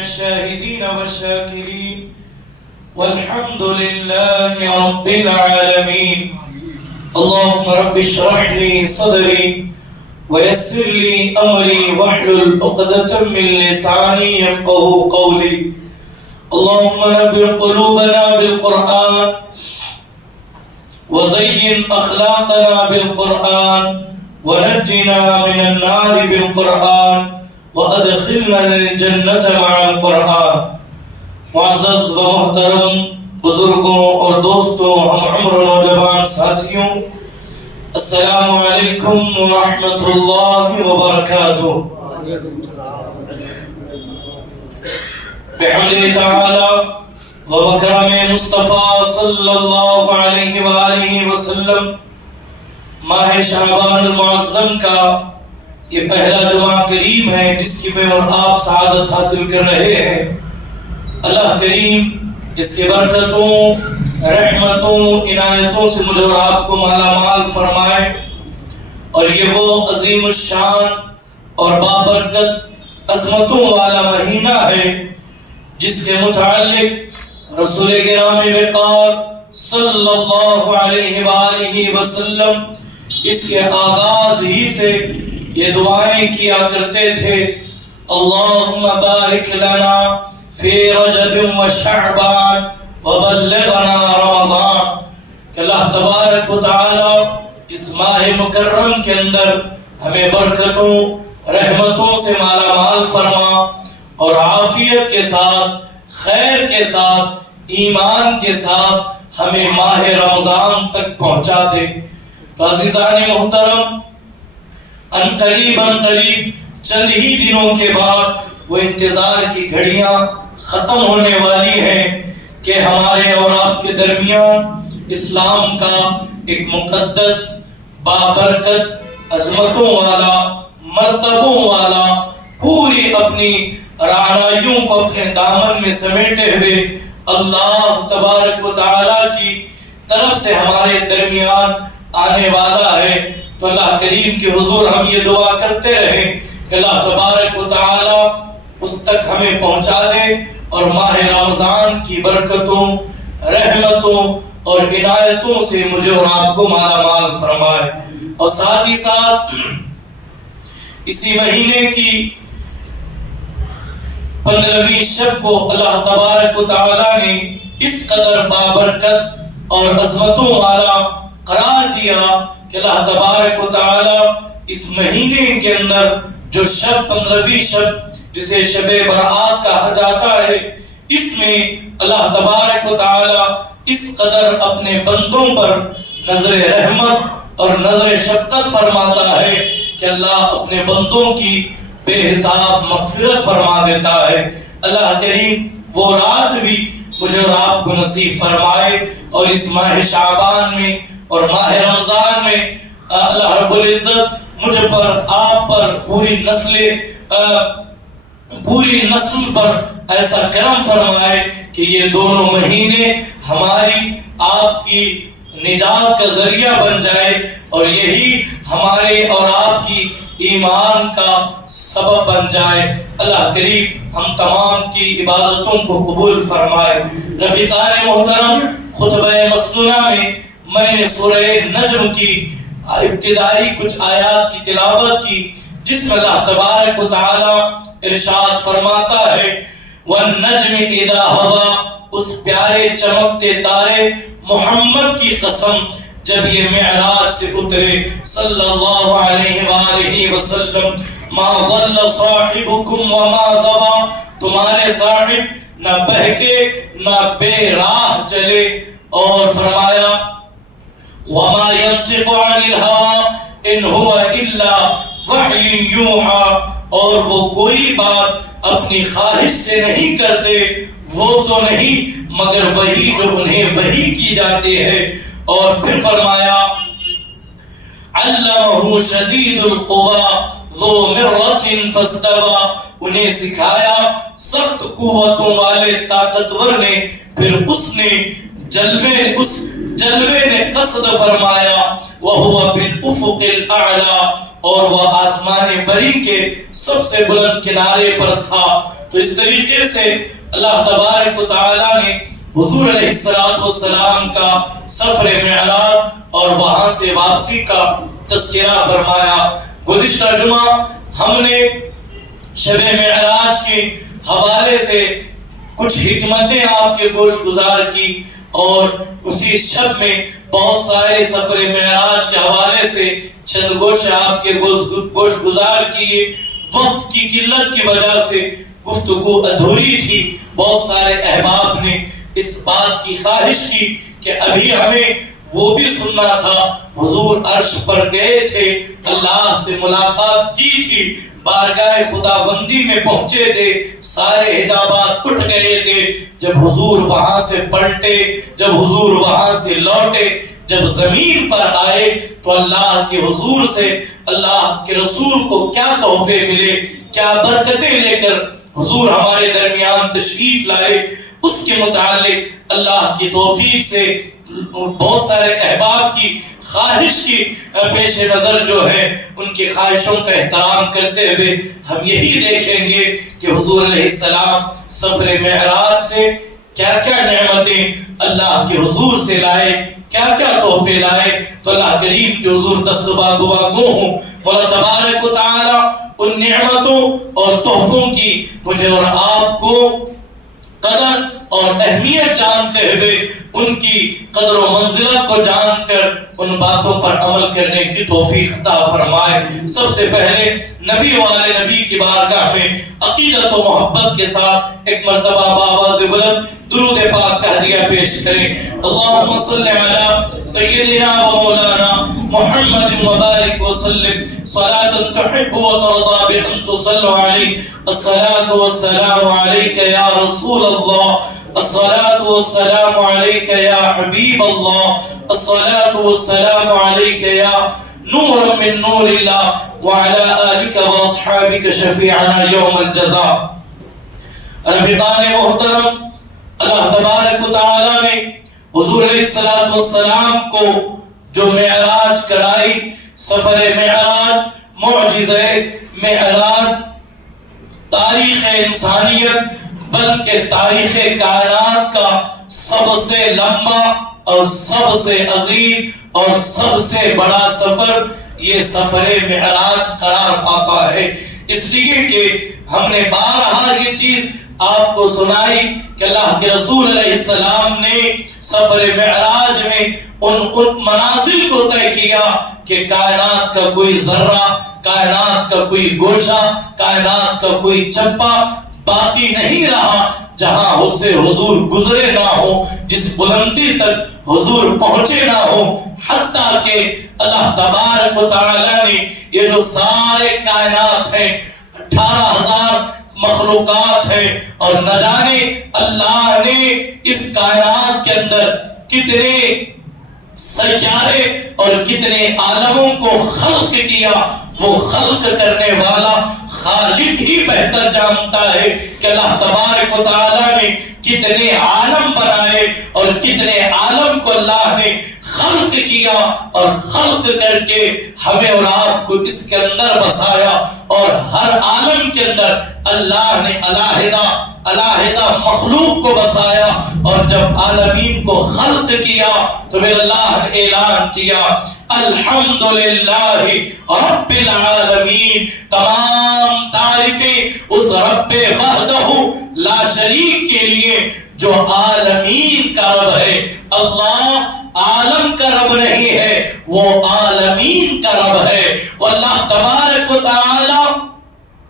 الشاهدين والشاكرين والحمد لله رب العالمين. اللهم رب اشرح لي صدري ويسر لي أمري واحلل عقدة من لساني يفقهوا قولي. اللهم نور قلوبنا بالقرآن وزين أخلاقنا بالقرآن ونجنا من النار بالقرآن وأدخلنا الجنة مع القرآن. معزز و محترم بزرگوں اور دوستوں، ہم عمر نوجوان ساتھیوں، السلام علیکم ورحمۃ اللہ وبرکاتہ. بحمد تعالی وبکرم مصطفیٰ صلی اللہ علیہ وآلہ وسلم ماہ شعبان المعظم کا یہ پہلا جمعہ کریم ہے جس کی میں اور آپ سعادت حاصل کر رہے ہیں. اللہ کریم اس کے برکتوں، رحمتوں، عنایتوں سے مجھے اور آپ کو مالا مال فرمائے. اور یہ وہ عظیم الشان اور بابرکت عظمتوں والا مہینہ ہے جس کے متعلق رسول گرامی وقار صلی اللہ علیہ وآلہ وسلم اس کے آغاز ہی سے یہ دعائیں کیا کرتے تھے. اللہم بارک لنا فی رجب و شعبان وبلغنا رمضان. کہ اللہ تبارک و تعالی اس ماہ مکرم کے اندر ہمیں برکتوں، رحمتوں سے مالا مال فرما اور عافیت کے ساتھ، خیر کے ساتھ، ایمان کے ساتھ ہمیں ماہ رمضان تک پہنچا دے. عزیزان محترم، ان قریب چند ہی دنوں کے بعد وہ انتظار کی گھڑیاں ختم ہونے والی ہیں کہ ہمارے اور آپ کے درمیان اسلام کا ایک مقدس، بابرکت، عظمتوں والا، مرتبوں والا، پوری اپنی رعنائیوں کو اپنے دامن میں سمیٹے ہوئے اللہ تبارک و تعالی کی طرف سے ہمارے درمیان آنے والا ہے. تو اللہ کریم کے حضور ہم یہ دعا کرتے رہیں کہ اللہ تبارک و تعالی اس تک ہمیں پہنچا دے اور ماہ رمضان کی برکتوں، رحمتوں اور عنایتوں سے مجھے اور آپ کو مالا مال فرمائے. اور ساتھ ہی ساتھ اسی مہینے کی 15ویں شب کو اللہ تبارک و تعالی نے اس قدر بابرکت اور عظمتوں والا قرار دیا کہ اللہ تبارک و تعالی اس مہینے کے اندر جو شب 15ویں شب جسے شب برات کہا جاتا ہے، اس میں اللہ تبارک و تعالی اس قدر اپنے بندوں پر نظر رحمت اور نظر شفقت فرماتا ہے کہ اللہ اپنے بندوں کی بے حساب مغفرت فرما دیتا ہے. اللہ کریم وہ رات بھی مجھے اور آپ کو نصیب فرمائے اور اس ماہ شعبان میں اور ماہ رمضان میں اللہ رب العزت مجھ پر، آپ پر، پوری نسل پر ایسا کرم فرمائے کہ یہ دونوں مہینے ہماری آپ کی نجات کا ذریعہ بن جائے اور یہی ہمارے اور آپ کی ایمان کا سبب بن جائے. اللہ کریم ہم تمام کی عبادتوں کو قبول فرمائے. رفیقان محترم، خطبہ مسنونہ میں نے سورہ نجم کی ابتدائی کچھ آیات کی تلاوت کی جس میں اللہ تبارک و تعالی ارشاد فرماتا ہے وَالنَّجْمِ إِذَا هَوَى، اس پیارے چمکتے تارے محمد کی قسم جب یہ معراج سے اترے صلی اللہ علیہ وآلہ وسلم. ما ضل صاحبکم وما غوى، تمہارے صاحب نہ بہکے نہ بے راہ چلے. اور فرمایا وما ينطق عن الهوى ان هو الا وحی یوحى، اور وہ کوئی بات اپنی خواہش سے نہیں کرتے، وہ تو نہیں مگر وہی جو انہیں وحی کی جاتی ہے. اور پھر فرمایا علمہ شدید القوى ذو مرۃ فاستوى، انہیں سکھایا سخت قوتوں والے طاقتور نے، پھر اس جلوے نے قصد فرمایا وَهُوَ بِالْأُفُقِ الْأَعْلَى، اور وہ آسمان بری کے سب سے بلند کنارے پر تھا. تو اس طریقے سے اللہ تبارک و تعالیٰ نے حضور علیہ السلام کا سفر معراج اور وہاں سے واپسی کا تذکرہ فرمایا۔ گزشتہ جمعہ ہم نے شب معراج کے حوالے سے کچھ حکمتیں آپ کے گوش گزار کی، اور اسی شب میں بہت سارے سفر معراج کے حوالے سے چند گوش آپ کے گوش گزار کیے۔ وقت کی قلت کی وجہ سے گفتگو ادھوری تھی۔ بہت سارے احباب نے اس بات کی خواہش کی کہ ابھی ہمیں وہ بھی سننا تھا، حضور عرش پر گئے تھے، اللہ سے ملاقات کی تھی، بارگاہ خداوندی میں پہنچے تھے، سارے حجابات اٹھ گئے تھے۔ جب حضور وہاں سے پلٹے، جب حضور وہاں سے لوٹے، جب زمین پر آئے تو اللہ کے حضور سے اللہ کے رسول کو کیا تحفے ملے، کیا برکتیں لے کر حضور ہمارے درمیان تشریف لائے، اس کے متعلق اللہ کی توفیق سے بہت سارے احباب کی خواہش کی پیش نظر جو ہے ان کی خواہشوں کا احترام کرتے ہوئے ہم یہی دیکھیں گے کہ حضور علیہ السلام سفر معراج سے کیا کیا نعمتیں اللہ کے حضور سے لائے، کیا کیا تحفے لائے۔ تو اللہ کریم کے حضور دستبا دعا گو ہوں، مولا تبارک و تعالی ان نعمتوں اور تحفوں کی مجھے اور آپ کو قدر اور اہمیت جانتے ہوئے ان کی قدر و منزلت کو جان کر ان باتوں پر عمل کرنے کی توفیق عطا فرمائے۔ سب سے پہلے نبی والے نبی کی بارگاہ میں عقیدت و محبت کے ساتھ ایک مرتبہ بآواز بلند درود پاک کا ہدیہ پیش کریں۔ اللہم صلی علی سیدنا و مولانا محمد مبارک وسلم صلاة تحب و ترضا بأن تصلوا علیہ الصلاة والسلام علیک یا رسول اللہ، الصلاة والسلام علیک یا حبیب اللہ، الصلاة والسلام علیک یا نور من نور اللہ وعلى آلک واصحابک شفیعنا یوم الجزاء۔ رفیقان محترم، اللہ تبارک و تعالی نے حضور علیہ السلام کو جو معراج کرائی، سفر معراج، معجزہ معراج، تاریخ انسانیت بلکہ تاریخ کائنات کا سب سے لمبا اور سب سے عظیم اور سب سے بڑا سفر یہ سفر معراج قرار پاتا ہے۔ اس لیے کہ ہم نے بارہا یہ چیز آپ کو سنائی کہ اللہ کے رسول علیہ السلام نے سفر معراج میں ان منازل کو طے کیا کہ کائنات کا کوئی ذرہ، کائنات کا کوئی گوشہ، کائنات کا کوئی چپا باقی نہیں رہا جہاں اس سے حضور گزرے نہ ہو، جس بلندی تک حضور پہنچے نہ ہو، حتیٰ کہ اللہ تبارک و تعالیٰ نے یہ جو سارے کائنات ہیں، 18,000 مخلوقات ہیں، اور نہ جانے اللہ نے اس کائنات کے اندر کتنے سیارے اور کتنے عالموں کو خلق کیا، وہ خلق کرنے والا خالق ہی بہتر جانتا ہے کہ اللہ تبارک و تعالیٰ نے کتنے عالم بنائے اور کتنے عالم کو اللہ نے خلق کیا، اور خلق کر کے ہمیں اور آپ کو اس کے اندر بسایا، اور ہر عالم کے اندر اللہ نے علیحدہ مخلوق کو بسایا، اور جب عالمین کو خلق کیا تو پھر اللہ نے اعلان کیا الحمدللہ رب العالمین، تمام تعریفیں اس رب وحدہ لا شریک کے لیے جو عالمین کا رب ہے۔ اللہ عالم کا رب نہیں ہے، وہ عالمین کا رب ہے۔ واللہ تبارک و تعالی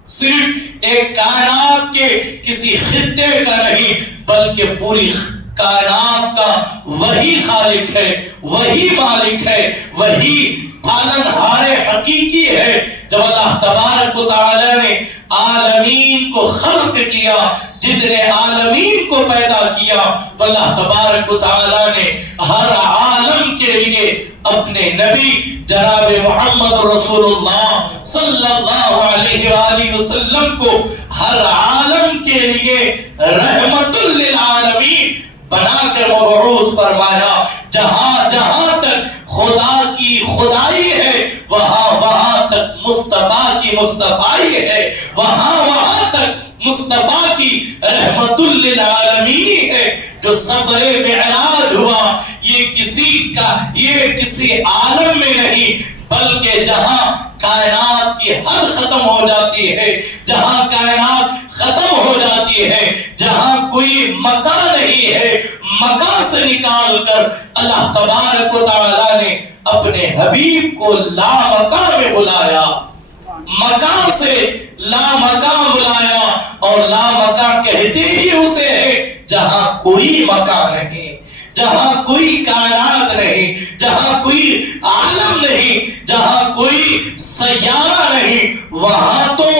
صرف ایک کائنات کے کسی خطے کا نہیں بلکہ پوری کائنات کا وہی خالق ہے، وہی مالک ہے، وہی پالنہار حقیقی ہے۔ جب اللہ تبارک و تعالی نے عالمین کو خلق کیا، جتنے عالمین کو پیدا کیا، تو اللہ تبارک و تعالی نے ہر عالم کے لیے اپنے نبی جناب محمد رسول اللہ صلی اللہ علیہ وآلہ وسلم کو ہر عالم کے لیے رحمت للعالمین بنا کر مبعوث فرمایا۔ جہاں جہاں تک خدا کی خدائی ہے، وہاں وہاں تک مصطفیٰ کی مصطفائی ہے، وہاں وہاں تک مصطفیٰ کی رحمت للعالمین ہے جو سفر معراج ہوا، یہ کسی عالم میں نہیں بلکہ جہاں کائنات کی حد ختم ہو جاتی ہے، جہاں کائنات ختم ہو جاتی ہے، جہاں کوئی مکہ نہیں ہے، مکہ سے نکال کر اللہ تبارک و تعالی نے اپنے حبیب کو لامکہ میں بلایا، مکہ سے لامکہ بلایا، اور لامکہ کہتے ہی اسے ہے جہاں کوئی مکہ نہیں، جہاں کوئی کائنات نہیں، جہاں کوئی عالم نہیں، جہاں کوئی سیارہ نہیں، وہاں تو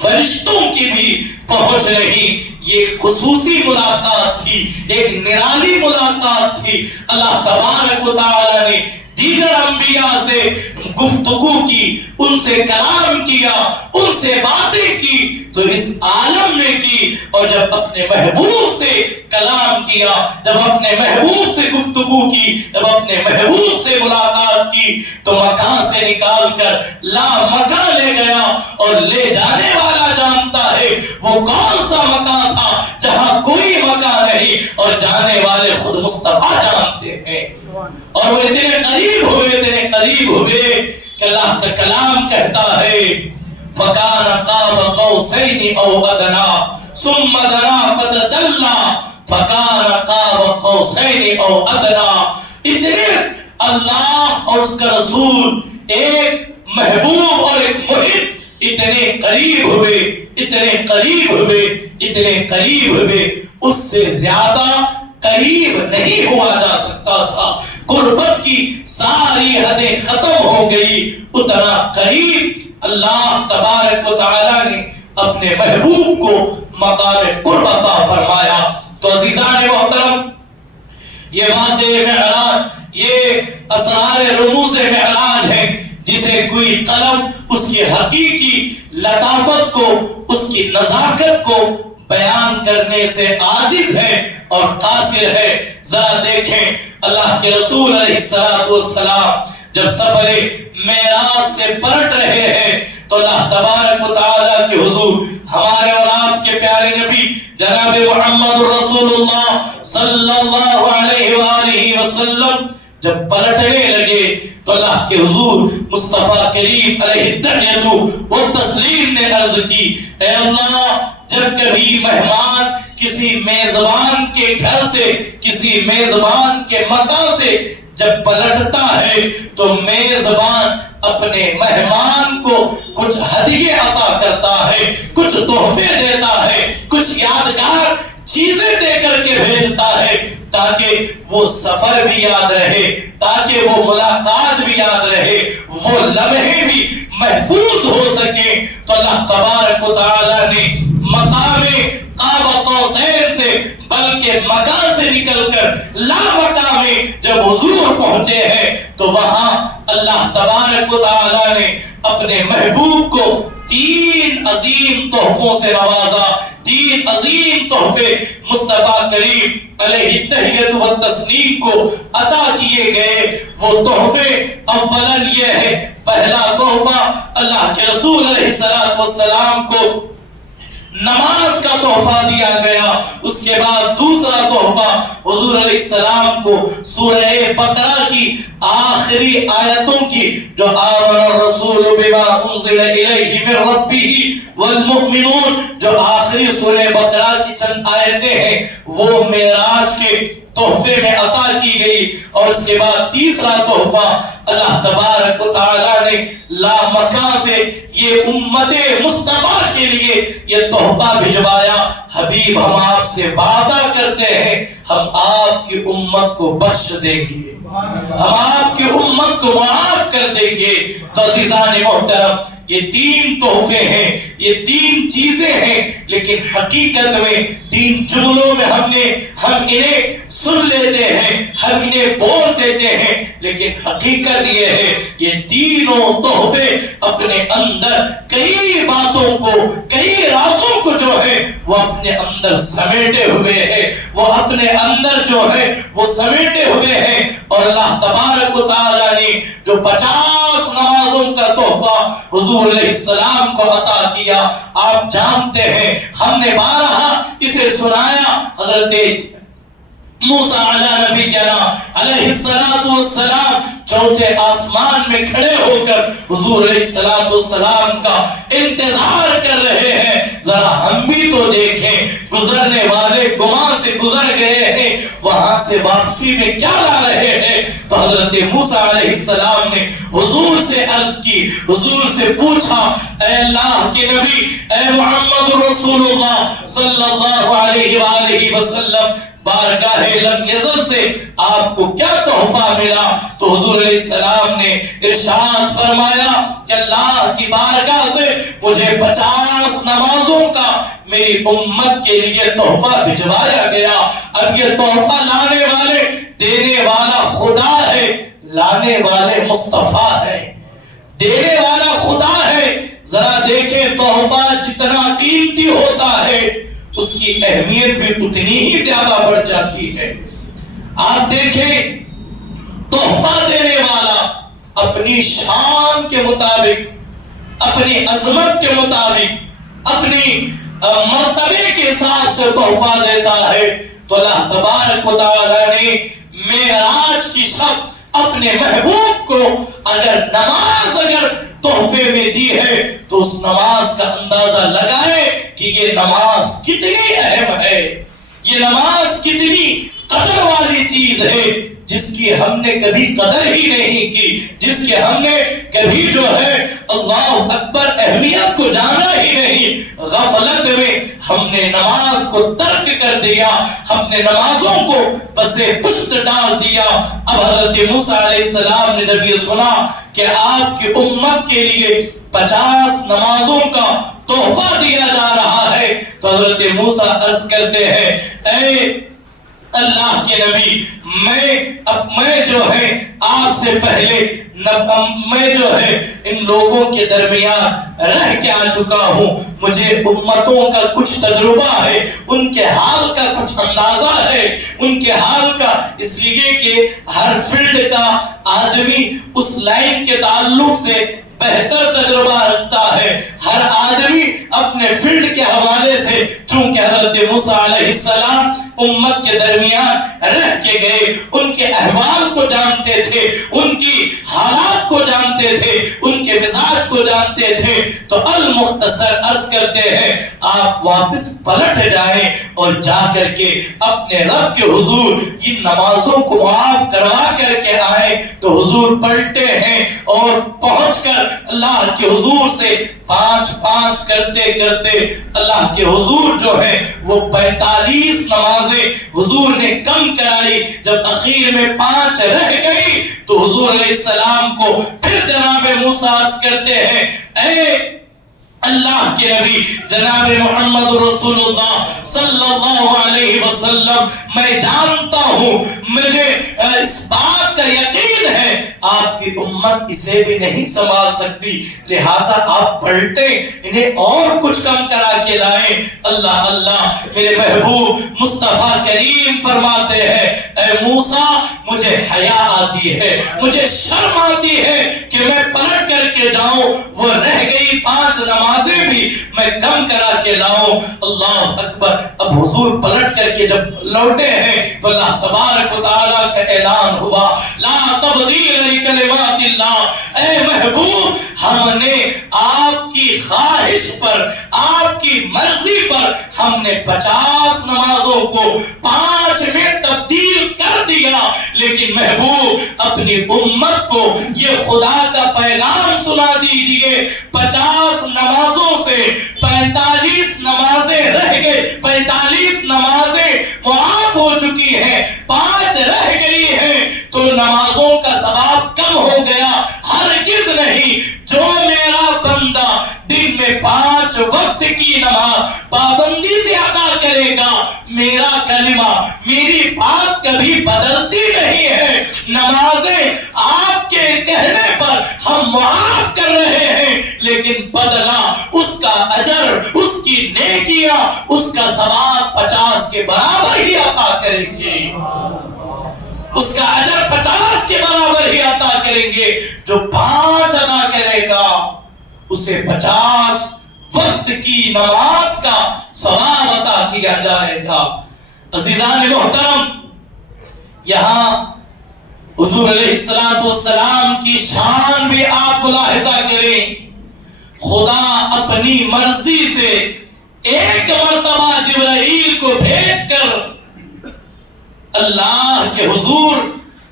فرشتوں کی بھی پہنچ نہیں۔ یہ خصوصی ملاقات تھی، ایک نرالی ملاقات تھی۔ اللہ تبارک و تعالی نے دیگر انبیاء سے گفتگو کی، ان سے کلام کیا، ان سے باتیں کی تو اس عالم نے کی، اور جب اپنے محبوب سے کلام کیا، جب اپنے محبوب سے گفتگو کی، جب اپنے محبوب سے ملاقات کی تو مکہ سے نکال کر لا مکہ لے گیا، اور لے جانے والا جانتا ہے وہ کون سا مکہ تھا جہاں کوئی مکہ نہیں، اور جانے والے خود مصطفیٰ جانتے ہیں۔ اور وہ اتنے قریب ہوئے کہ اللہ کا کلام کہتا ہے فَكَانَ قَابَ قَوْسَيْنِ أَوْ أَدْنَىٰ ثُمَّ دَنَا فَتَدَلَّىٰ فَكَانَ قَابَ قَوْسَيْنِ أَوْ أَدْنَىٰ۔ اتنے اللہ اور اس کا رسول، ایک محبوب اور ایک محب، اتنے قریب ہوئے، اس سے زیادہ قریب نہیں ہوا جا سکتا تھا۔ قربت کی ساری حدیں ختم ہو گئی، اتنا قریب اللہ تبارک و تعالی نے اپنے محبوب کو مقام قرب عطا فرمایا۔ تو عزیزان محترم، یہ واقعہ معراج، یہ اسرار رموز معراج ہے جسے کوئی قلم اس کی حقیقی لطافت کو، اس کی نزاکت کو بیان کرنے سے عاجز ہے اور قاصر ہے۔ ذرا دیکھیں اللہ کے رسول علیہ السلام جب سفر معراج سے پلٹ رہے ہیں تو اللہ تبارک و تعالیٰ کے حضور ہمارے اور آپ کے پیارے نبی جناب محمد رسول اللہ صلی اللہ علیہ وآلہ وسلم جب پلٹنے لگے تو اللہ کے حضور مصطفیٰ کریم علیہ التحیت و تسلیم نے عرض کی، اے اللہ، جب کبھی مہمان کسی میزبان کے گھر سے، کسی میزبان کے مکان سے جب پلٹتا ہے تو میزبان اپنے مہمان کو کچھ ہدیے عطا کرتا ہے، کچھ تحفے دیتا ہے، کچھ یادگار چیزیں دے کر کے بھیجتا ہے تاکہ وہ سفر بھی یاد رہے، تاکہ وہ ملاقات بھی یاد رہے، وہ لمحے بھی محفوظ ہو سکے۔ تو اللہ تبارک و تعالی نے مقام قاب قوسین سے بلکہ مکہ سے نکل کر لا مکہ میں جب حضور پہنچے ہیں تو وہاں اللہ تبارک و تعالی نے اپنے محبوب کو 3 عظیم تحفوں سے نوازا۔ 3 عظیم تحفے مصطفیٰ کریم علیہ التحیت و تسلیم کو عطا کیے گئے۔ وہ تحفے اولاً یہ ہے، پہلا تحفہ اللہ کے رسول علیہ السلام کو نماز کا تحفہ دیا گیا۔ اس کے بعد دوسرا تحفہ حضور علیہ السلام کو سورہ بقرہ کی آخری آیتوں کی جو آمن الرسول بما انزل الیہ من ربہ والمؤمنون، جو آخری سورہ بقرہ کی چند آیتیں ہیں، وہ معراج کے تحفے میں عطا کی گئی۔ اور اس کے بعد تیسرا تحفہ اللہ تبارک و تعالی نے لا مکہ سے یہ امت مصطفیٰ کے لیے یہ تحفہ بھجوایا۔ حبیب، ہم آپ سے وعدہ کرتے ہیں ہم آپ کی امت کو بخش دیں گے، ہم آپ کی امت کو معاف کر دیں گے۔ تو عزیزان محترم، یہ 3 تحفے ہیں، یہ 3 چیزیں ہیں، لیکن حقیقت میں 3 جملوں میں ہم انہیں سن لیتے ہیں، ہم انہیں بول دیتے ہیں، لیکن حقیقت یہ ہے یہ تینوں تحفے اپنے اندر کئی باتوں کو، کئی رازوں کو جو ہے وہ اپنے اندر سمیٹے ہوئے ہیں، وہ اپنے اندر جو ہے وہ سمیٹے ہوئے ہیں۔ اور اللہ تبارک و تعالیٰ نے جو 50 نمازوں کا تحفہ حضور علیہ السلام کو عطا کیا، آپ جانتے ہیں، ہم نے بارہا اسے سنایا، حضرت موسیٰ علیہ نبینا علیہ السلام چوتھے آسمان میں کھڑے ہو کر حضور علیہ السلام کا انتظار کر رہے ہیں۔ ذرا ہم بھی تو دیکھیں، گزرنے والے گمان سے گزر گئے ہیں، وہاں سے واپسی میں کیا لا رہے ہیں؟ تو حضرت موسیٰ علیہ السلام نے حضور سے عرض کی، حضور سے پوچھا، اے اللہ کے نبی، اے محمد رسول اللہ صلی اللہ علیہ وآلہ وسلم، بارگاہ لم یزل سے آپ کو کیا تحفہ ملا؟ تو حضور علیہ السلام نے ارشاد فرمایا کہ اللہ کی بارگاہ سے مجھے 50 نمازوں کا میری امت کے لیے تحفہ بھجوایا گیا۔ اب یہ تحفہ لانے والے، دینے والا خدا ہے، لانے والے مصطفیٰ ہے، دینے والا خدا ہے۔ ذرا دیکھیں، تحفہ جتنا قیمتی ہوتا ہے اس کی اہمیت بھی اتنی ہی زیادہ بڑھ جاتی ہے۔ آپ دیکھیں، تحفہ دینے والا اپنی شان کے مطابق، اپنی عظمت کے مطابق، اپنی مرتبے کے حساب سے تحفہ دیتا ہے۔ تو اللہ تبارک و تعالیٰ نے معراج کی شب اپنے محبوب کو اگر نماز تحفے میں دی ہے تو اس نماز کا اندازہ لگائے کہ یہ نماز کتنی اہم ہے، یہ نماز کتنی قدر والی چیز ہے، جس کی ہم نے کبھی قدر ہی نہیں کی، جس کے ہم نے کبھی جو ہے اللہ اکبر اہمیت کو جانا ہی نہیں۔ غفلت میں ہم نے نماز کو ترک کر دیا، ہم نے نمازوں کو پسے پشت ڈال دیا۔ اب حضرت موسیٰ علیہ السلام نے جب یہ سنا کہ آپ کی امت کے لیے 50 نمازوں کا تحفہ دیا جا رہا ہے، تو حضرت موسیٰ عرض کرتے ہیں، اے اللہ کے نبی، میں جو ہے آپ سے پہلے میں جو ہے ان لوگوں کے درمیان رہ کے آ چکا ہوں، مجھے امتوں کا کچھ تجربہ ہے، ان کے حال کا کچھ اندازہ ہے، ان کے حال کا، اس لیے کہ ہر فیلڈ کا آدمی اس لائن کے تعلق سے بہتر تجربہ رکھتا ہے۔ ہر آدمی اپنے فیلڈ کے حوالے سے، چونکہ حضرت موسیٰ علیہ السلام امت کے درمیان رہ کے گئے، ان کے احوال کو جانتے تھے، ان کی حالات کو جانتے تھے، ان کے مزاج کو جانتے تھے۔ تو المختصر عرض کرتے ہیں، آپ واپس پلٹ جائیں اور جا کر کے اپنے رب کے حضور ان نمازوں کو معاف کروا کر کے آئیں۔ تو حضور پلٹے ہیں اور پہنچ کر اللہ کے حضور سے 5 کرتے کرتے اللہ کے حضور جو ہے وہ 45 نمازیں حضور نے کم کرائی۔ جب اخیر میں 5 رہ گئی تو حضور علیہ السلام کو پھر جناب موسیٰ عرض کرتے ہیں، اے اللہ کے نبی جناب محمد رسول اللہ صلی اللہ علیہ وسلم، میں جانتا ہوں، مجھے اس بات کا یقین ہے آپ کی امت اسے بھی نہیں سنبھال سکتی، لہٰذا آپ پلٹیں، انہیں اور کچھ کم کرا کے لائیں۔ اللہ اللہ، میرے محبوب مصطفیٰ کریم فرماتے ہیں، اے موسیٰ، مجھے حیا آتی ہے، مجھے شرم آتی ہے کہ میں پلٹ کر کے جاؤں، وہ رہ گئی 5 نمازیں بھی میں کم کرا کے لاؤں۔ اللہ اکبر۔ اب حضور پلٹ کر کے جب لوٹے ہیں تو اللہ تبارک و تعالیٰ کا اعلان ہوا، لا تبدیل لکلمات اللہ، اے محبوب، ہم نے آپ کی خواہش پر، آپ کی مرضی پر ہم نے 50 نمازوں کو 5 میں تبدیل کر دیا، لیکن محبوب اپنی امت کو یہ خدا کا پیغام سنا دیجئے، 50 نمازوں سے 45 نمازیں رہ گئے، 45 نمازیں معاف ہو چکی ہیں، 5 رہ گئی ہیں، تو نمازوں کا ثواب کم ہو گیا؟ ہرگز نہیں۔ جو میرا بندہ دن میں 5 وقت کی نماز پابندی سے ادا کرے گا، میرا کلمہ، میری بات کبھی بدلتی نہیں ہے۔ نمازیں آپ کے کہنے پر ہم معاف کر رہے ہیں، لیکن بدلہ اس کا اجر، اس کی نیکیاں، اس کا ثواب 50 کے برابر ہی عطا کریں گے، اس کا اجر 50 کے برابر ہی عطا کریں گے۔ جو 5 ادا کرے گا اسے 50 وقت کی نماز کا ثواب عطا کیا جائے گا۔ عزیزان محترم، یہاں حضور علیہ السلام کی شان بھی آپ ملاحظہ کریں۔ خدا اپنی مرضی سے ایک مرتبہ جبرائیل کو بھیج کر اللہ کے حضور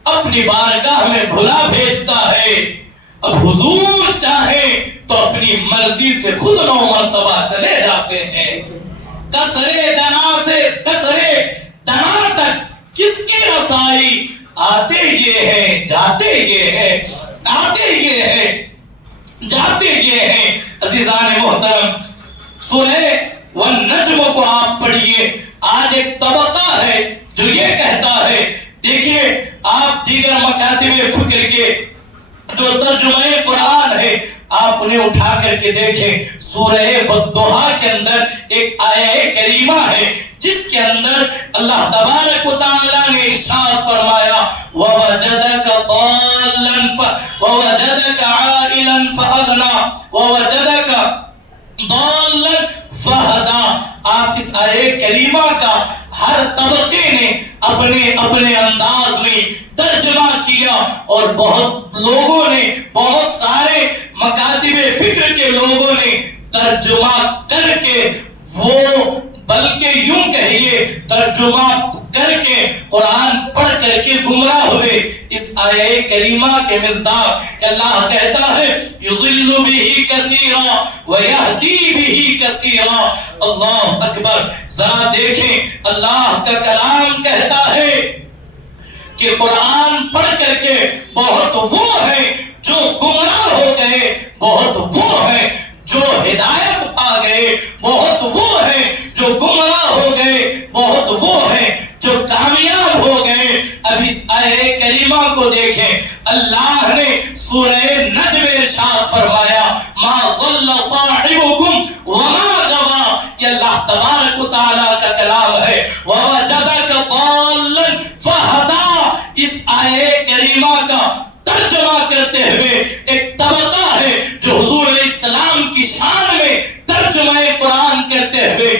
اپنی بارگاہ میں بھلا بھیجتا ہے۔ اب حضور چاہیں تو اپنی مرضی سے خود 9 مرتبہ چلے جاتے ہیں۔ کسرے دنا تک کس کی رسائی؟ آتے یہ ہیں، جاتے یہ ہیں، آتے یہ ہیں، جاتے یہ ہیں۔ عزیزان محترم، سورہ والنجم کو آپ پڑھیے۔ آج ایک طبقہ ہے جو یہ کہتا ہے، دیکھیے آپ دیگر مکاتب فکر کے جو ترجمہ قرآن ہے آپ انہیں اٹھا کر کے دیکھیں۔ سورہ والضحیٰ کے اندر ایک آیہ کریمہ ہے جس کے اندر اللہ تبارک و تعالیٰ نے ارشاد فرمایا وَوَجَدَكَ عَائِلًا فَأَغْنَى وَوَجَدَكَ ضَالًّا فَهَدَى۔ آپ اس آیہ کریمہ کا ہر طبقے نے اپنے اپنے انداز میں ترجمہ کیا، اور بہت لوگوں نے، بہت سارے مکاتب فکر کے لوگوں نے ترجمہ کر کے وہ، بلکہ یوں کہیے ترجمہ کر کے قرآن پڑھ کر کے گمراہ ہوئے اس آیہ کریمہ کے مصداق کہ اللہ کہتا ہے یضل به کثیرا ویہدی به کثیرا۔ اللہ اکبر، ذرا دیکھیں اللہ کا کلام کہتا ہے کہ قرآن پڑھ کر کے بہت وہ ہیں جو گمراہ ہو گئے، بہت وہ ہیں جو ہدایت پا گئے، بہت وہ ہیں جو گمراہ ہو گئے، بہت وہ ہیں جو کامیاب ہو گئے۔ اب اس آیہ کریمہ کو دیکھیں، اللہ نے سورہ نجم ارشاد فرمایا ما ضل صاحبکم وما غوی، یہ اللہ تبارک و تعالیٰ کا کلام ہے۔ ووجدک ضالا فہدی، اس آیہ کریمہ کا ترجمہ کرتے ہوئے ایک طبقہ ہے جو حضور علیہ السلام کی شان میں ترجمہ قرآن کرتے ہوئے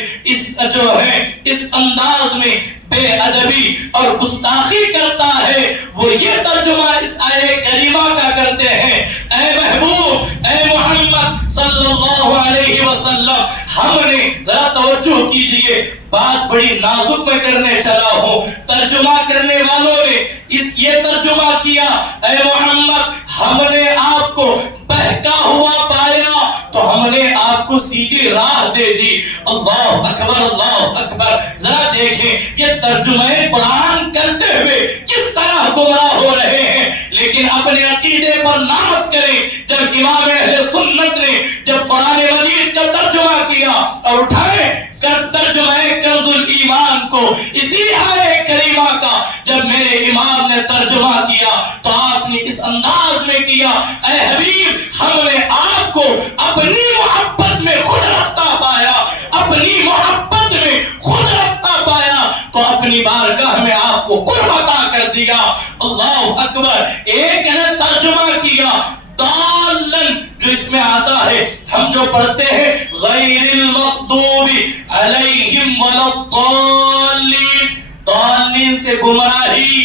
اس انداز میں بے ادبی اور گستاخی کرتا ہے، وہ یہ ترجمہ اس آیہ کریمہ کا کرتے ہیں اے محبوب، اے محمد صلی اللہ علیہ وسلم، ہم نے، ذرا توجہ کیجئے، بات بڑی نازک میں کرنے چلا ہوں، ترجمہ کرنے والوں نے یہ ترجمہ کیا اے محمد، ہم نے آپ کو بہکا ہوا پایا تو ہم نے آپ کو سیدھی راہ دے دی۔ اللہ اکبر، اللہ اکبر، ذرا دیکھیں یہ ترجمہ قرآن کرتے ہوئے کس طرح گمراہ ہو رہے ہیں، لیکن اپنے عقیدے پر ناز کریں۔ جب امام اہل سنت نے جب قرآن مجید کا ترجمہ کیا اور اٹھائے کر ترجمہ کنز الایمان کو، اسی آیہ کریمہ کا جب میرے امام نے ترجمہ کیا تو آپ نے اس انداز میں کیا اے حبیب، ہم نے آپ کو اپنی محبت میں خود رفتہ پایا، اپنی محبت میں خود رفتہ پایا تو اپنی بارگاہ میں آپ کو قرب عطا کر دیا۔ اللہ اکبر، ایک نے ترجمہ کیا ضالن، جو اس میں آتا ہے ہم جو پڑھتے ہیں غیر المغضوب علیہم ولا الضالین، ضالین سے گمراہی،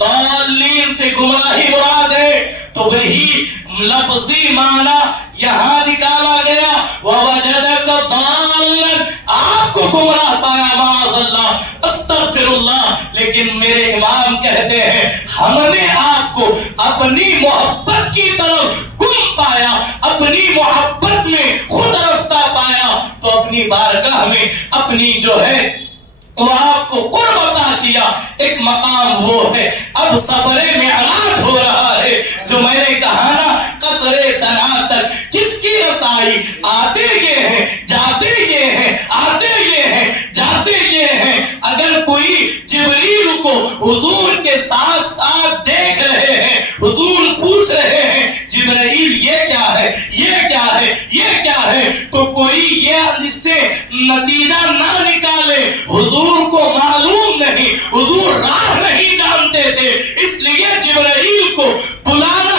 ضالین سے گمراہی مراد ہے، تو وہی لفظی معنی یہاں نکالا گیا ووجدک ضالا، آپ کو گمراہ پایا، معاذ اللہ، استغفر اللہ۔ لیکن میرے امام کہتے ہیں ہم نے آپ کو اپنی محبت کی طرف گم پایا، اپنی محبت میں خود رفتہ پایا تو اپنی بارگاہ میں اپنی جو ہے وہ آپ کو قرب عطا کیا، ایک مقام وہ ہے۔ اب سفر معراج ہو رہا ہے، جو میں نے کہا نا قصر دنا تک جس کی رسائی آتے یہ ہیں جاتے یہ ہیں، آتے یہ ہیں جاتے یہ ہیں۔ اگر کوئی جبریل کو حضور کے ساتھ ساتھ دیکھ رہے ہیں، حضور پوچھ رہے ہیں جبرائیل یہ کیا ہے، یہ کیا ہے، یہ کیا ہے، تو کوئی یہ اس سے نتیجہ نہ نکالے حضور کو معلوم نہیں، حضور راہ نہیں جانتے تھے، اس لیے جبرائیل کو بلانا،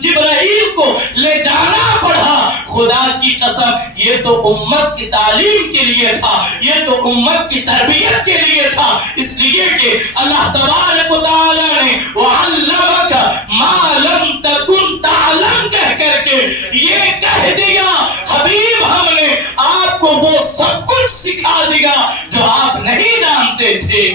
جبرائیل کو لے جانا پڑا۔ خدا کی قسم یہ تو امت کی تعلیم کے لیے تھا، یہ تو امت کی تربیت کے لیے تھا، اس لیے کہ اللہ تبارک و تعالی نے وَعَلَّمَكَ مَا لَمْ تَكُنْ تَعْلَمْ کہہ کر کے یہ کہہ دیا حبیب ہم نے آپ کو وہ سب کچھ سکھا دیا جو آپ نہیں جانتے تھے۔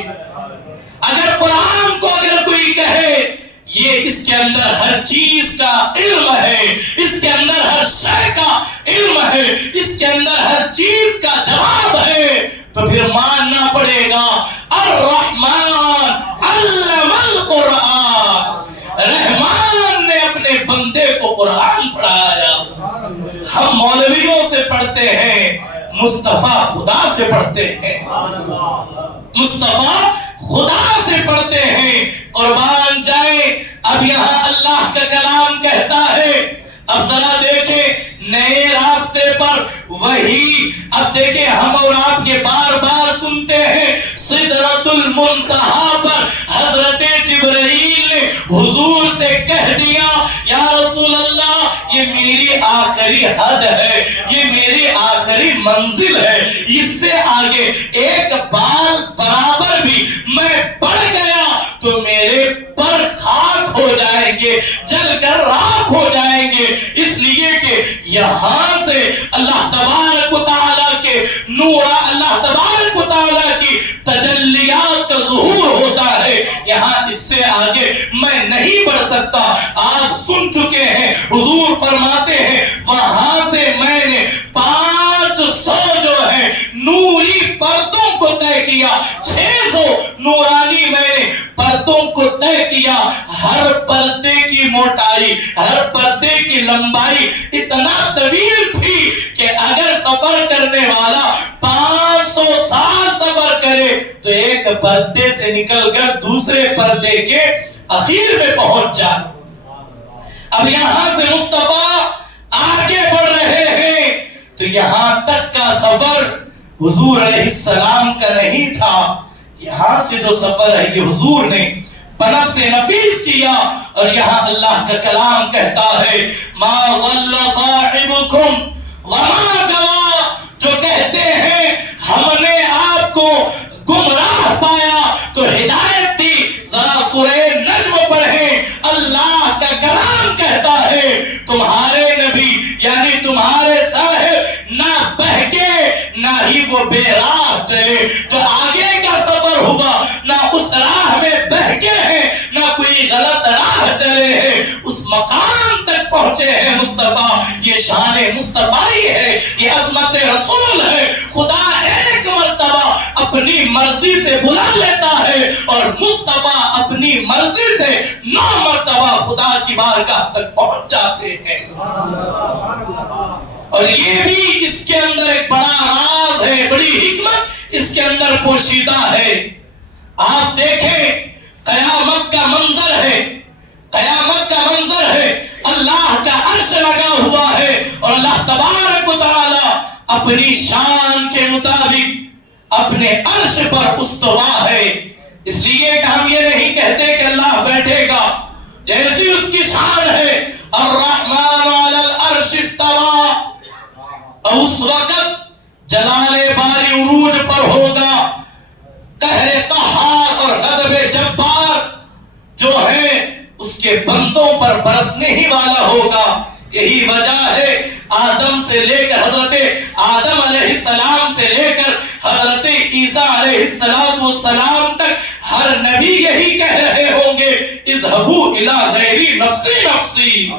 اگر قرآن کو اگر کوئی کہے یہ اس کے اندر ہر چیز کا علم ہے، اس کے اندر ہر شے کا علم ہے، اس کے اندر ہر چیز کا جواب ہے، تو پھر ماننا پڑے گا الرحمن علم القرآن، رحمان نے اپنے بندے کو قرآن پڑھایا۔ ہم مولویوں سے پڑھتے ہیں، مصطفیٰ خدا سے پڑھتے ہیں، مصطفیٰ خدا سے پڑھتے ہیں۔ قربان جائیں، اب یہاں اللہ کا کلام کہتا ہے، اب ذرا دیکھیں نئے راستے پر وہی، اب دیکھیں ہم اور آپ یہ بار بار سنتے ہیں سدرۃ المنتہا پر حضرت جبرائیل نے حضور سے کہہ دیا یا رسول اللہ یہ میری آخری حد ہے، یہ میری آخری منزل ہے، اس سے آگے ایک بال برابر بھی میں بڑھ گیا تو میرے پر خاک ہو جائیں گے، جل کر راکھ ہو جائیں گے۔ اس لیے کہ یہاں سے اللہ تبارک و تعالیٰ کے نور، اللہ تبارک و تعالیٰ کی تجلیات کا ظہور ہوتا ہے، یہاں اس سے آگے میں نہیں بڑھ سکتا۔ آپ سن چکے ہیں حضور فرماتے ہیں وہاں سے میں نے 500 جو ہے نوری پردوں کو طے کیا، 600 نورانی میں نے پردوں کو طے کیا۔ ہر پردے کی موٹائی، ہر پردے کی لمبائی اتنا طویل تھی کہ اگر سفر کرنے والا 500 سال سفر کرے تو ایک پردے سے نکل کر دوسرے پردے کے اخیر میں پہنچ جائے۔ اب یہاں سے مصطفیٰ آگے بڑھ رہے ہیں تو یہاں تک کا سفر حضور علیہ السلام کا نہیں تھا، یہاں سے جو سفر ہے یہ حضور نے بنفس نفیس کیا۔ اور یہاں اللہ کا کلام کہتا ہے ما ضل صاحبکم وما غوی، جو کہتے ہیں ہم نے آپ کو گمراہ پایا تو ہدایت دی، ذرا سورہ نجم پڑھیں، اللہ کا کلام کہتا ہے تمہارے نبی یعنی تمہارے صاحب نہ بہکے نہ ہی وہ بے راہ چلے، جو آگے کا سفر ہوا نہ اس راہ میں بہکے ہیں نہ کوئی غلط راہ چلے ہیں، اس مقام تک پہنچے ہیں مصطفیٰ۔ یہ شان مصطفیٰ ہے، یہ عظمت رسول ہے۔ خدا ایک مرتبہ اپنی مرضی سے بلا لیتا ہے اور مصطفیٰ اپنی مرضی سے 9 مرتبہ خدا کی بارگاہ تک پہنچ جاتے ہیں۔ اور یہ بھی اس کے اندر ایک بڑا راز ہے، بڑی حکمت اس کے اندر پوشیدہ ہے۔ آپ دیکھیں قیامت کا منظر ہے، قیامت کا منظر ہے، اللہ کا عرش لگا ہوا ہے اور اللہ تبارک و تعالی اپنی شان کے مطابق اپنے عرش پر استوا ہے۔ اس لیے کہ ہم یہ نہیں کہتے کہ اللہ بیٹھے گا، جیسی اس کی شان ہے الرحمن علی العرش استوى، اور اس وقت جلال باری عروج پر ہوگا، قہر قہار اور غضب جبار جو ہے اس کے بندوں پر برسنے ہی والا ہوگا۔ یہی وجہ ہے آدم سے لے کر حضرت آدم علیہ السلام سے لے کر حضرت عیسیٰ علیہ السلام تک ہر نبی یہی کہہ رہے ہوں گے اذهبوا الى غیری نفسی نفسی،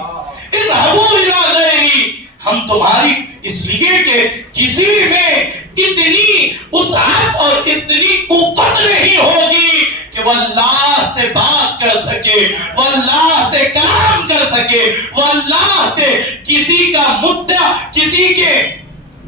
اذهبوا الى غیری، ہم تمہاری، اس لیے کہ کسی میں اتنی وسعت اور اتنی قوت نہیں ہوگی کہ وہ اللہ سے بات کر سکے، وہ اللہ سے کلام کر سکے، وہ اللہ سے کسی کا مدعا، کسی کے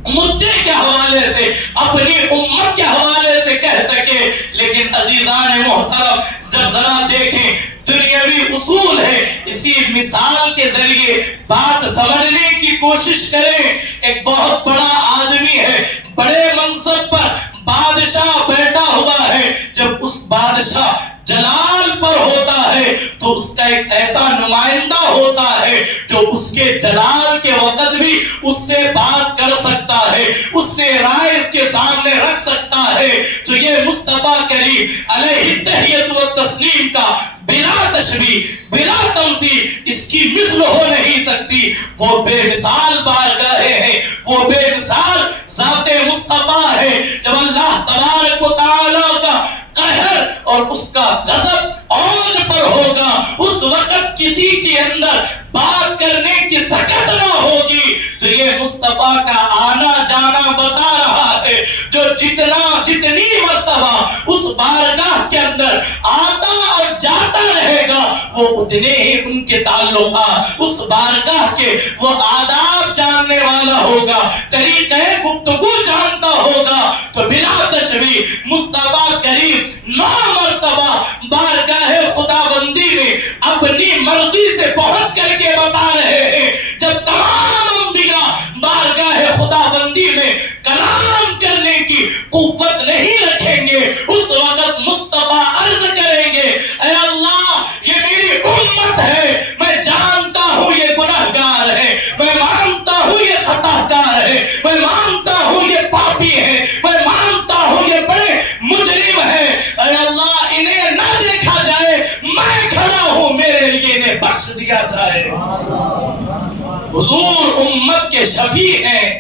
مدعے کے حوالے سے، اپنی امت کے حوالے سے کہہ سکے۔ لیکن عزیزان محترم، جب ذرا دیکھیں دنیاوی اصول ہے، اسی مثال کے ذریعے بات سمجھنے کی کوشش کریں۔ ایک بہت بڑا آدمی ہے، بڑے منصب پر بادشاہ بیٹھا ہوا ہے، جب اس بادشاہ جلال پر ہوتا ہے تو اس کا ایک ایسا نمائندہ ہوتا ہے جو اس کے جلال کے وقت بھی اس سے بات کر سکتا ہے، اس سے رائے اس کے سامنے رکھ سکتا ہے۔ تو یہ مصطفیٰ کریم علیہ التحیت و تسلیم کا بلا تشبیہ، بلا تمثیل، اس کی مثل ہو نہیں سکتی۔ وہ بے مثال بارگاہیں ہیں، وہ بے مثال ذات مصطفیٰ ہے۔ جب اللہ تبارک و تعالیٰ کا قہر اور اس کا غضب اوج پر ہوگا، اس وقت کسی کے اندر بات کرنے کی سکت نہ ہوگی۔ تو یہ مصطفیٰ کا آنا جانا بتا رہا ہے، جو جتنی مرتبہ اس بارگاہ کے اندر آتا اور جاتا رہے گا، وہ اتنے ہی ان کے تعلقات، اس بارگاہ کے وہ آداب جاننے والا ہوگا، طریقہ گفتگو جانتا ہوگا۔ تو بلا تشبیہ مصطفیٰ کریم 9 مرتبہ بارگاہ خدا بندی میں اپنی مرضی سے پہنچ کر کے بتا رہے ہیں۔ جب تمام انبیاء بارگاہ خدا بندی میں کلام کرنے کی قوت نہیں رکھیں گے، اس وقت مصطفیٰ عرض کریں گے، اے اللہ یہ میری امت ہے، میں جانتا ہوں یہ گناہگار ہے، میں مانتا ہوں یہ خطا کار ہے، میں مانتا ہوں یہ پاپی ہے، میں مانتا ہوں یہ بڑے مجرم ہے، اے اللہ انہیں نہ دیکھا جائے، میں کھڑا ہوں، میرے لیے انہیں بخش دیا جائے۔ حضور امت کے شفیع ہیں،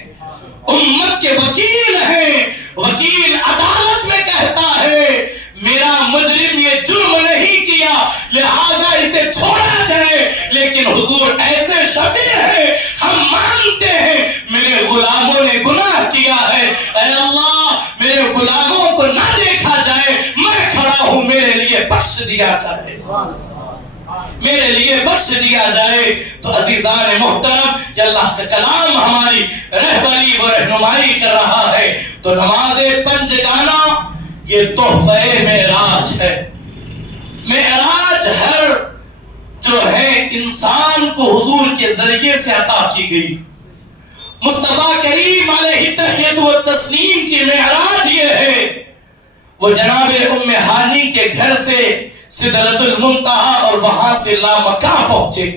امت کے وکیل ہیں۔ وکیل عدالت میں کہتا ہے میرا مجرم یہ جرم نہیں کیا لہذا اسے چھوڑا جائے، لیکن حضور ایسے شفیع ہیں، ہم مانتے ہیں میرے غلاموں نے گناہ کیا ہے، اے اللہ میرے غلاموں کو نہ دیکھا جائے، میں کھڑا ہوں، میرے لیے بخش دیا جائے، میرے لیے بخش دیا جائے۔ تو عزیزان محترم، یہ اللہ کا کلام ہماری رہبری و رہنمائی کر رہا ہے۔ تو نماز پنجگانہ یہ تحفہ معراج ہے۔ معراج ہر جو ہے انسان کو حضور کے ذریعے سے عطا کی گئی۔ مصطفیٰ کریم علیہ التحیت و تسلیم کی معراج یہ ہے، وہ جناب ام ہانی کے گھر سے سدرۃ المنتہا اور وہاں سے لامکاں پہنچے۔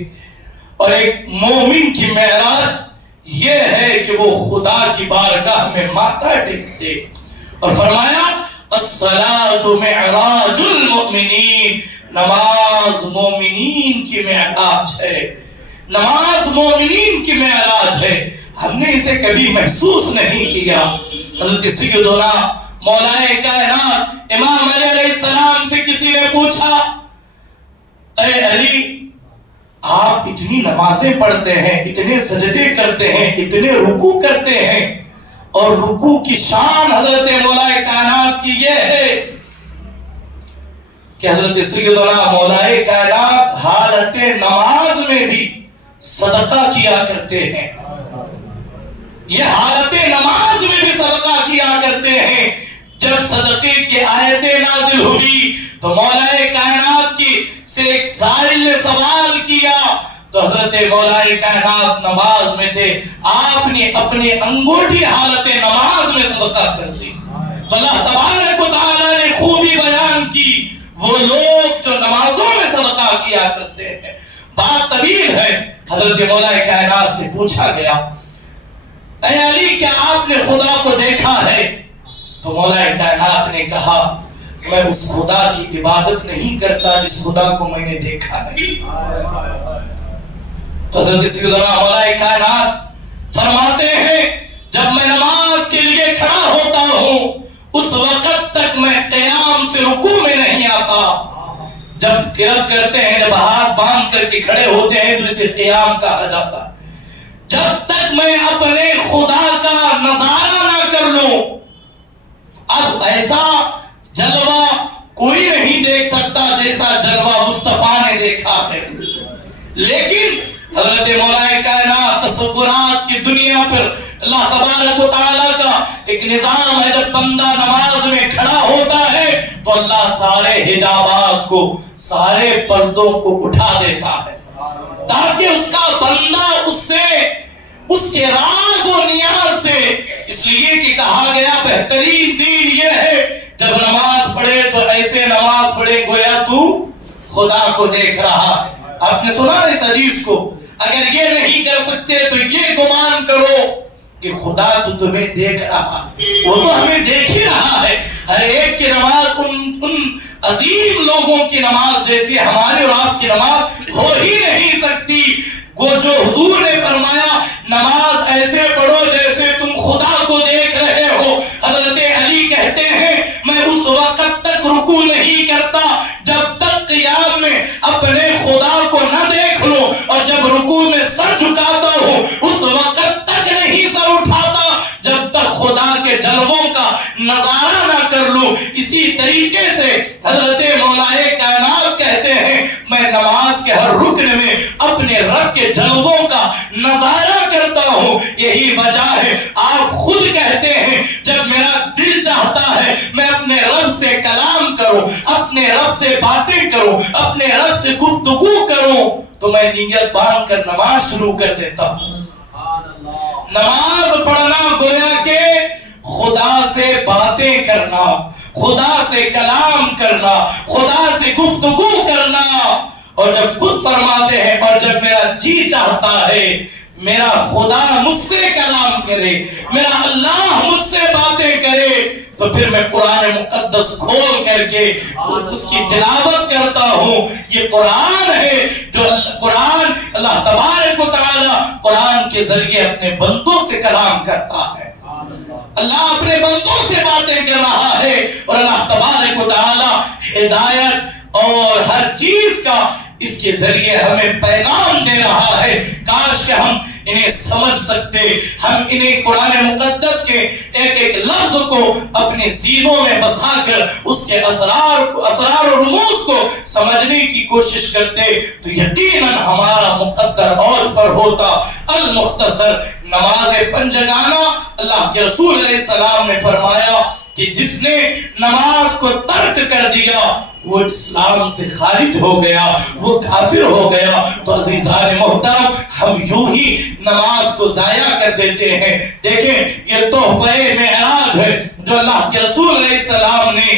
اور ایک مومن کی معراج یہ ہے کہ وہ خدا کی بارگاہ میں ماتھا ٹیکتے اور فرمایا الصلاۃ معراج المؤمنین، نماز مومنین کی معراج ہے، نماز مومنین کی معراج ہے۔ ہم نے اسے کبھی محسوس نہیں کیا۔ حضرت سیدنا مولا کائنات امام علی علیہ السلام سے کسی نے پوچھا، اے علی آپ اتنی نمازیں پڑھتے ہیں، اتنے سجدے کرتے ہیں، اتنے رکوع کرتے ہیں، اور رکوع کی شان حضرت مولا کائنات کی یہ ہے کہ حضرت سیدنا مولا کائنات حالت نماز میں بھی صدقہ کیا کرتے ہیں، یہ حالت نماز میں بھی صدقہ کیا کرتے ہیں۔ جب صدقے کی آیتیں نازل ہوئی تو مولا کائنات کی سے ایک سائل نے سوال کیا، تو حضرت مولا کائنات نماز میں تھے، آپ نے اپنی انگوٹھی حالت نماز میں صدقہ کر دی۔ تو اللہ تبارک و تعالی نے خوبی بیان کی وہ لوگ جو نمازوں میں صدقہ کیا کرتے ہیں۔ بات طویل ہے۔ حضرت مولا کائنات سے پوچھا گیا، اے علی کیا آپ نے خدا کو دیکھا ہے؟ تو مولا کائنات نے کہا میں اس خدا کی عبادت نہیں کرتا جس خدا کو میں نے دیکھا نہیں۔ تو حضرت سیدنا مولا کائنات فرماتے ہیں جب میں نماز کے لیے کھڑا ہوتا ہوں اس وقت تک میں قیام سے رکوع میں نہیں آتا۔ جب قرب کرتے ہیں، جب ہاتھ باندھ کر کے کھڑے ہوتے ہیں تو اسے قیام کہا جاتا ہے۔ جب تک میں اپنے خدا کا نظارہ نہ کر لوں، اب ایسا جلوہ کوئی نہیں دیکھ سکتا جیسا جلوہ مصطفیٰ نے دیکھا ہے. لیکن حضرت مولا کائنات تصورات کی دنیا پر اللہ تبارک و تعالیٰ کا ایک نظام ہے. جب بندہ نماز میں کھڑا ہوتا ہے تو اللہ سارے حجابات کو، سارے پردوں کو اٹھا دیتا ہے تاکہ اس کا بندہ اس کے راز و نیاز سے، اس لیے کہ کہا گیا بہترین دین یہ ہے جب نماز پڑھے تو ایسے نماز پڑھے گویا تو خدا کو دیکھ رہا ہے. آپ نے سنا اس حدیث کو، اگر یہ نہیں کر سکتے تو یہ گمان کرو کہ خدا تو تمہیں دیکھ رہا ہے. وہ تو ہمیں دیکھ ہی رہا ہے. ہر ایک کی نماز ان عظیم لوگوں کی نماز جیسی ہماری اور آپ کی نماز ہو ہی نہیں سکتی. وہ جو حضور نے فرمایا نماز ایسے پڑھو جیسے تم خدا کو دیکھ رہے ہو. حضرت علی کہتے ہیں میں اس وقت تک رکوع نہیں کرتا جب تک قیام میں اپنے خدا کو نہ دیکھ لو، اور جب رکوع میں سر جھکاتا ہوں اس وقت تک نہیں سر اٹھاتا جب تک خدا کے جلووں کا نظارہ نہ کر لوں. اسی طریقے سے حضرت مولا کائنات کہتے ہیں میں نماز کے ہر رکن میں اپنے رب کے جلووں کا نظارہ کرتا ہوں. یہی وجہ ہے آپ خود کہتے ہیں جب میرا دل چاہتا ہے میں اپنے رب سے کلام کروں، اپنے رب سے باتیں کروں، اپنے رب سے گفتگو کروں تو میں نیت باندھ کر نماز شروع کر دیتا ہوں. نماز پڑھنا گویا کہ خدا سے باتیں کرنا، خدا سے کلام کرنا، خدا سے گفتگو کرنا. اور جب خود فرماتے ہیں اور جب میرا جی چاہتا ہے میرا خدا مجھ سے کلام کرے، میرا اللہ مجھ سے باتیں کرے تو پھر میں قرآن مقدس کھول کر کے اس کی تلاوت کرتا ہوں. یہ قرآن ہے جو قرآن اللہ تبارک و تعالی قرآن کے ذریعے اپنے بندوں سے کلام کرتا ہے. اللہ اپنے بندوں سے باتیں کر رہا ہے اور اللہ تبارک و تعالی ہدایت اور ہر چیز کا اس کے ذریعے ہمیں پیغام دے رہا ہے. کاش کہ ہم انہیں سمجھ سکتے، ہم انہیں قرآن مقدس کے ایک ایک لفظ کو اپنے سینوں میں بسا کر اس کے اسرار و رموز کو سمجھنے کی کوشش کرتے تو یقیناً ہمارا مقدر اوج پر ہوتا. المختصر نماز پنجگانہ اللہ کے رسول علیہ السلام نے فرمایا کہ جس نے نماز کو ترک کر دیا وہ اسلام سے خارج ہو گیا، وہ کافر ہو گیا. تو عزیزان محترم ہم یوں ہی نماز کو ضائع کر دیتے ہیں. دیکھیں یہ تحفہ معراج ہے جو اللہ کے رسول علیہ السلام نے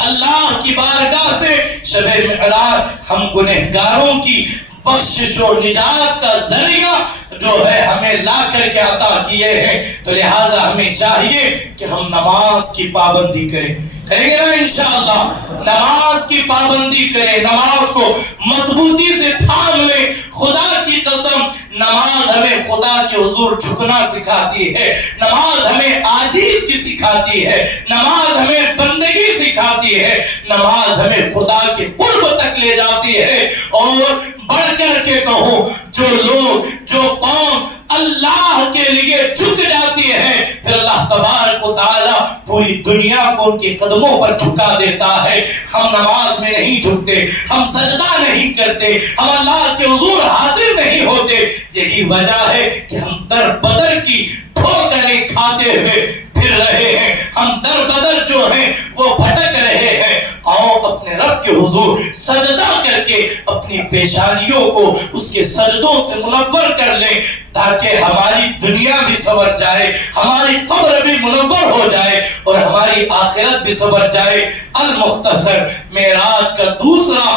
اللہ کی بارگاہ سے شب معراج ہم گنہگاروں کی بخشش و نجات کا ذریعہ جو ہے ہمیں لا کر کے عطا کیے ہیں. تو لہٰذا ہمیں چاہیے کہ ہم نماز کی پابندی کریں گے نا انشاءاللہ. نماز کی پابندی کریں، نماز کو مضبوطی سے تھام لیں. خدا کی قسم نماز ہمیں خدا کے حضور جھکنا سکھاتی ہے، نماز ہمیں عاجز کی سکھاتی ہے، نماز ہمیں بندگی سکھاتی ہے، نماز ہمیں خدا کے قرب تک لے جاتی ہے. اور بڑھ کر کے کہوں جو لوگ جو قوم اللہ کے لیے جھک جاتی ہے پھر اللہ تبارک و تعالی پوری دنیا کو ان کے قدموں پر جھکا دیتا ہے. ہم نماز میں نہیں جھکتے، ہم سجدہ نہیں کرتے، ہم اللہ کے حضور حاضر نہیں ہوتے. یہی وجہ ہے کہ ہم در بدر کی ٹھوکریں کھاتے ہوئے پھر رہے ہیں، ہم در بدر جو ہیں وہ بھٹک رہے ہیں. آؤ اپنے رب کے حضور سجدہ کر کے اپنی پیشانیوں کو اس کے سجدوں سے منور کر لیں تاکہ ہماری دنیا بھی سنور جائے، ہماری قبر بھی منور ہو جائے اور ہماری آخرت بھی سنور جائے. المختصر معراج کا دوسرا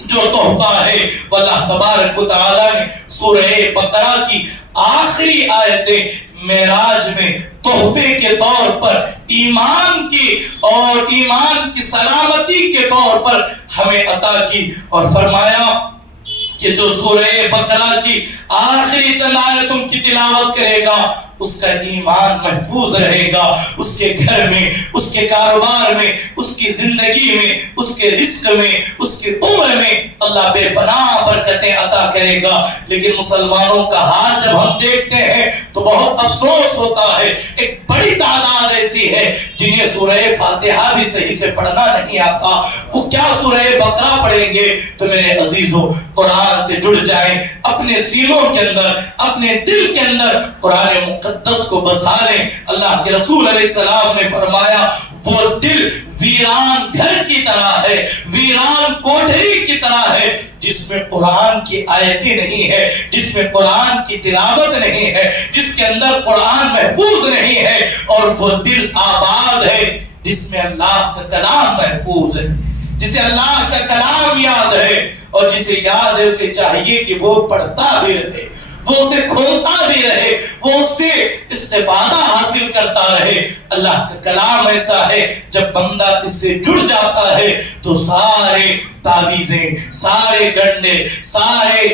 جو تحفہ ہے وہ اللہ تبارک و تعالی نے سورہ بقرہ کی آخری آیتیں معراج میں تحفے کے طور پر ایمان کی اور ایمان کی سلامتی کے طور پر ہمیں عطا کی. اور فرمایا کہ جو سورہ بقرہ کی آخری چند آیتوں کی تلاوت کرے گا اس کا ایمان محفوظ رہے گا، اس کے گھر میں، اس کے کاروبار میں، اس کی زندگی میں، اس کے رزق میں، اس کی عمر میں اللہ بے پناہ برکتیں عطا کرے گا۔ لیکن مسلمانوں کا حال جب ہم دیکھتے ہیں تو بہت افسوس ہوتا ہے، ایک بڑی تعداد ایسی ہے جنہیں سورہ فاتحہ بھی صحیح سے پڑھنا نہیں آتا، وہ کیا سورہ بقرہ پڑھیں گے۔ تو میرے عزیزوں، قرآن سے جڑ جائیں، اپنے سینوں کے اندر، اپنے دل کے اندر قرآن مقدس کو بسا لیں۔ اللہ کے رسول علیہ السلام نے فرمایا وہ دل ویران گھر کی طرح ہے، ویران کوٹھری کی طرح ہے جس میں قرآن کی آیتیں نہیں ہے، جس میں قرآن کی تلاوت نہیں ہے، جس کے اندر قرآن محفوظ نہیں ہے، اور وہ دل آباد ہے جس میں اللہ کا کلام محفوظ ہے، جسے اللہ کا کلام یاد ہے، اور جسے یاد ہے اسے چاہیے کہ وہ پڑھتا بھی رہے، وہ اسے کھولتا بھی رہے، وہ اس سے استفادہ حاصل کرتا رہے۔ اللہ کا کلام ایسا ہے جب بندہ اس سے جڑ جاتا ہے تو سارے تعویذیں، سارے گنڈے، سارے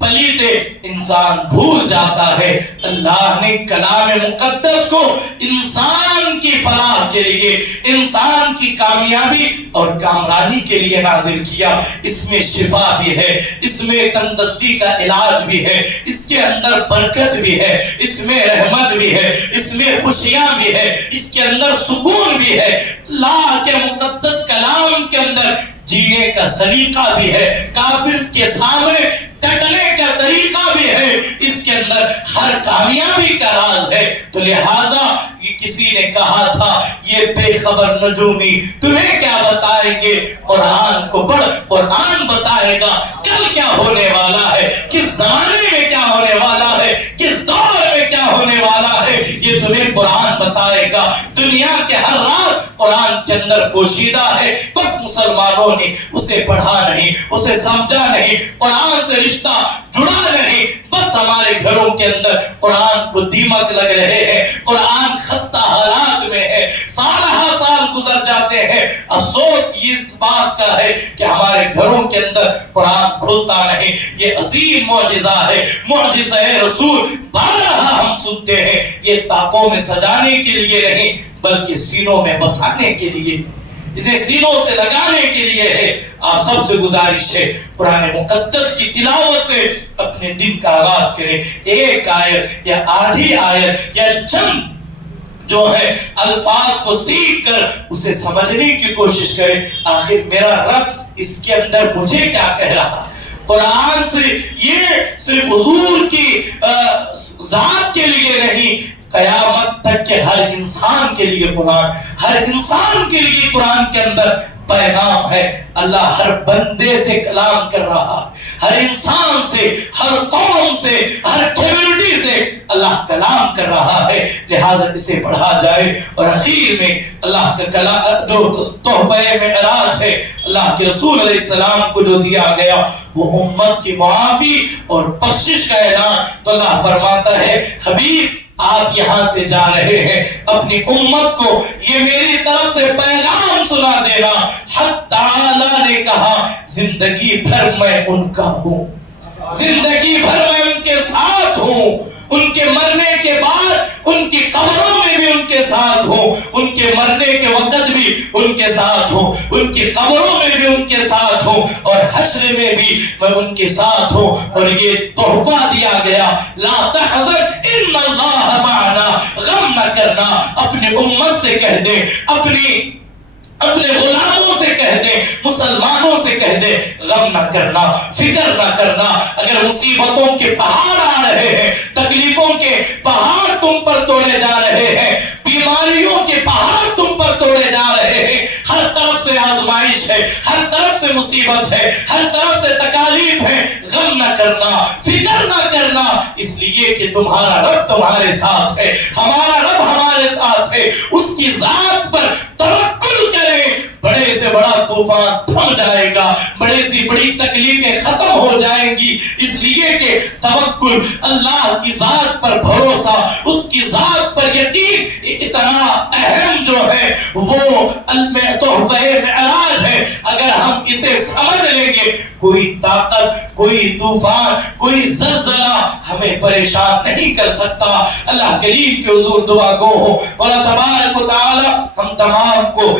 پلیتے انسان بھول جاتا ہے۔ اللہ نے کلام مقدس کو انسان کی فلاح کے لیے، انسان کی کامیابی اور کامرانی کے لیے نازل کیا۔ اس میں شفا بھی ہے، اس میں تندرستی کا علاج بھی ہے، اس کے اندر برکت بھی ہے، اس میں رحمت بھی ہے، اس میں خوشیاں بھی ہے، اس کے اندر سکون بھی ہے۔ اللہ کے مقدس کلام کے اندر جینے کا سلیقہ بھی ہے، کافر کے سامنے ڈٹنے کا طریقہ بھی ہے، اس کے اندر ہر کامیابی کا راز ہے۔ تو لہٰذا کسی نے کہا تھا یہ بے خبر نجومی تمہیں کیا بتائیں گے، قرآن کو پڑھ، قرآن بتائے گا کل کیا ہونے والا ہے، کس زمانے میں کیا ہونے والا ہے، کس دور میں کیا ہونے والا ہے، یہ تمہیں قرآن بتائے گا۔ دنیا کے ہر راز قرآن کے اندر پوشیدہ ہے، بس مسلمانوں نے اسے پڑھا نہیں، اسے سمجھا نہیں، قرآن سے رشتہ جڑا نہیں۔ بس ہمارے گھروں کے اندر قرآن کو دیمک لگ رہے ہیں، قرآن خستہ حالات میں ہے، سالہ سال گزر جاتے ہیں۔ افسوس اس بات کا ہے کہ ہمارے گھروں کے اندر قرآن کھلتا نہیں۔ یہ عظیم معجزہ ہے، معجزہ رسول بارہا ہم سنتے ہیں۔ یہ طاقوں میں سجانے کے لیے نہیں بلکہ سینوں میں بسانے کے لیے، اسے سینوں سے لگانے کے لیے ہے۔ آپ سب سے گزارش ہے قرآن مقدس کی تلاوت سے اپنے دن کا آغاز کریں۔ ایک آیت یا آدھی آیت یا چند جو ہے الفاظ کو سیکھ کر اسے سمجھنے کی کوشش کریں۔ آخر میرا رب اس کے اندر مجھے کیا کہہ رہا ہے۔ قرآن صرف حضور کی ذات کے لیے نہیں، قیامت تک کے ہر انسان کے لیے قرآن، ہر انسان کے لیے قرآن کے اندر پیغام ہے۔ اللہ ہر بندے سے کلام کر رہا ہے، ہر انسان سے، ہر قوم سے، ہر کمیونٹی سے اللہ کلام کر رہا ہے۔ لہٰذا اسے پڑھا جائے۔ اور اخیر میں اللہ کا کلام جو تحفہ معراج ہے، اللہ کے رسول علیہ السلام کو جو دیا گیا وہ امت کی معافی اور بخشش کا اعلان۔ تو اللہ فرماتا ہے حبیب آپ یہاں سے جا رہے ہیں، اپنی امت کو یہ میری طرف سے پیغام سنا دینا۔ حق تعالی نے کہا زندگی بھر میں ان کا ہوں، زندگی بھر میں ان کے ساتھ ہوں، ان کے مرنے کے بعد ان کی قبروں میں بھی ان کے ساتھ ہوں، ان کے مرنے کے وقت بھی ان کے ساتھ ہوں، ان کی قبروں میں بھی ان کے ساتھ ہوں، اور حشر میں بھی میں ان کے ساتھ ہوں۔ اور یہ تحفہ دیا گیا، لا تحزن ان اللہ معنا، غم نہ کرنا۔ اپنے امت سے کہہ دے، اپنے غلاموں سے کہہ دے، مسلمانوں سے کہہ دے غم نہ کرنا، فکر نہ کرنا۔ اگر مصیبتوں کے پہاڑ آ رہے ہیں، تکلیفوں کے پہاڑ تم پر توڑے جا رہے ہیں، بیماریوں کے پہاڑ تم پر توڑے جا رہے ہیں، ہر طرف سے آزمائش ہے، ہر طرف سے مصیبت ہے، ہر طرف سے تکالیف ہے، غم نہ کرنا، فکر نہ کرنا، اس لیے کہ تمہارا رب تمہارے ساتھ ہے، ہمارا رب ہمارے ساتھ ہے۔ اس کی ذات پر توکل کریں، بڑے سے بڑا طوفان تھم جائے گا، بڑے سی بڑی تکلیفیں ختم ہو جائیں گی، اس لیے کہ توکل، اللہ کی ذات پر بھروسہ، اس کی ذات پر یقین اتنا اہم جو ہے وہ تحفہ معراج ہے۔ اگر ہم اسے سمجھ لیں گے، کوئی طاقت، کوئی طوفان، کوئی زلزلہ ہمیں پریشان نہیں کر سکتا۔ اللہ کریم کے حضور دعا گو ہو، اللہ تبارک و تعالی ہم تمام کو